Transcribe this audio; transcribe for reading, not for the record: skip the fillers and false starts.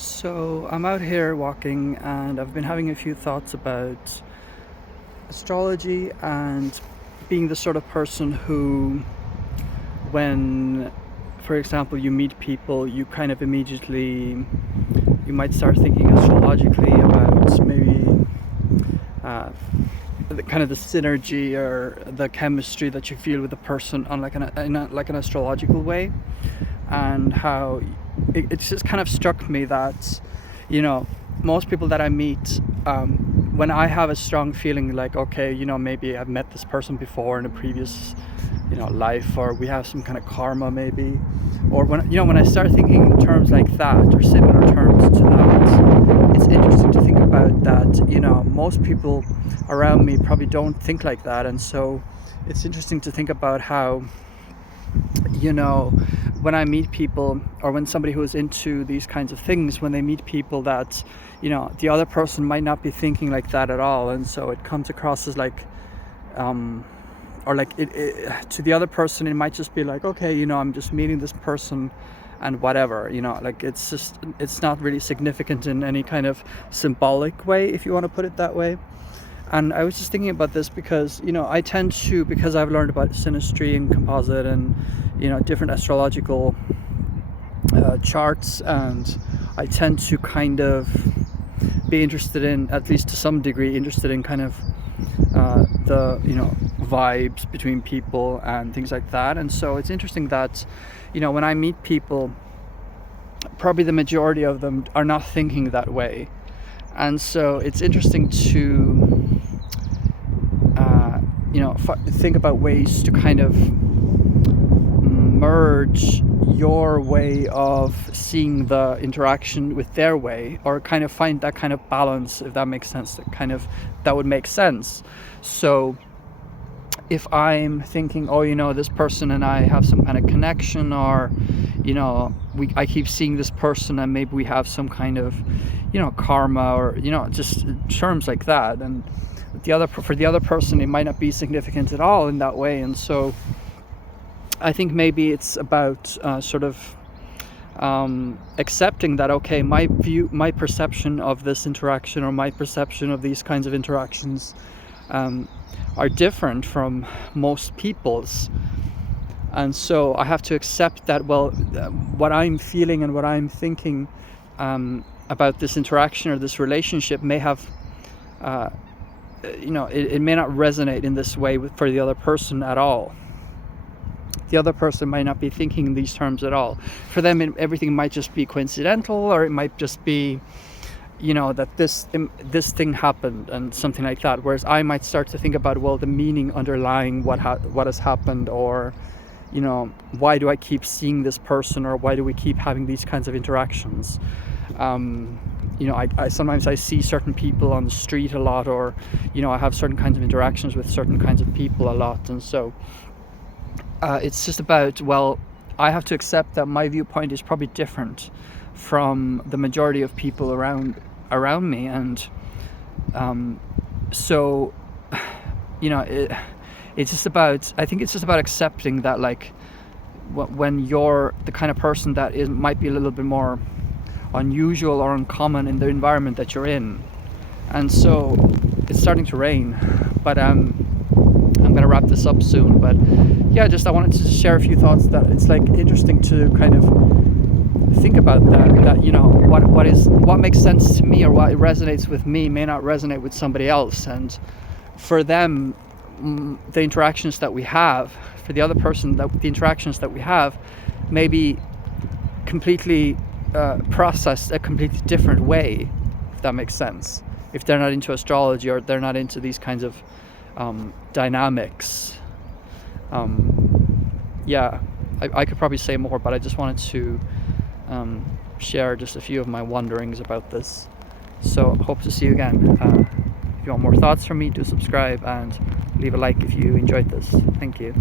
So I'm out here walking and I've been having a few thoughts about astrology and being the sort of person who, when, for example, you meet people, you kind of immediately, you might start thinking astrologically about maybe uh, kind of the synergy or the chemistry that you feel with the person on like an astrological way, and how it's just kind of struck me that, you know, most people that I meet, when I have a strong feeling like, okay, maybe I've met this person before in a previous, life, or we have some kind of karma maybe, or when I start thinking in terms like that or similar terms to that, it's interesting to think about that. Most people around me probably don't think like that, and so it's interesting to think about how, when I meet people, or when somebody who is into these kinds of things, when they meet people that, the other person might not be thinking like that at all, and so it comes across as like, or like to the other person, it might just be like, okay, I'm just meeting this person, and whatever, like it's not really significant in any kind of symbolic way, if you want to put it that way. And I was just thinking about this because, I tend to, because I've learned about synastry and composite and, different astrological charts, and I tend to kind of be interested in, at least to some degree, interested in kind of the, vibes between people and things like that. And so it's interesting that, when I meet people, probably the majority of them are not thinking that way. And so it's interesting to think about ways to kind of merge your way of seeing the interaction with their way, or kind of find that kind of balance, if that makes sense, that would make sense. So if I'm thinking, oh, this person and I have some kind of connection, or I keep seeing this person and maybe we have some kind of karma, or just terms like that, and for the other person it might not be significant at all in that way. And so I think maybe it's about accepting that, okay, my perception of this interaction, or my perception of these kinds of interactions, are different from most people's. And so I have to accept that, well, what I'm feeling and what I'm thinking about this interaction or this relationship may have it may not resonate in this way for the other person at all. The other person might not be thinking in these terms at all. For them, everything might just be coincidental, or it might just be, that this thing happened and something like that. Whereas I might start to think about, well, the meaning underlying what has happened, or, why do I keep seeing this person, or why do we keep having these kinds of interactions? I sometimes I see certain people on the street a lot, or, I have certain kinds of interactions with certain kinds of people a lot. And so it's just about, well, I have to accept that my viewpoint is probably different from the majority of people around me. And so, it's just about, I think it's just about accepting that, like, when you're the kind of person that might be a little bit more unusual or uncommon in the environment that you're in. And so it's starting to rain, but I'm gonna wrap this up soon. But yeah, I wanted to share a few thoughts that it's like interesting to kind of think about that what makes sense to me, or what resonates with me, may not resonate with somebody else. And for them, the interactions that we have, for the other person, the interactions that we have may be completely processed a completely different way, if that makes sense, if they're not into astrology, or they're not into these kinds of dynamics. I could probably say more, but I just wanted to share just a few of my wonderings about this. So hope to see you again. If you want more thoughts from me, do subscribe and leave a like if you enjoyed this. Thank you.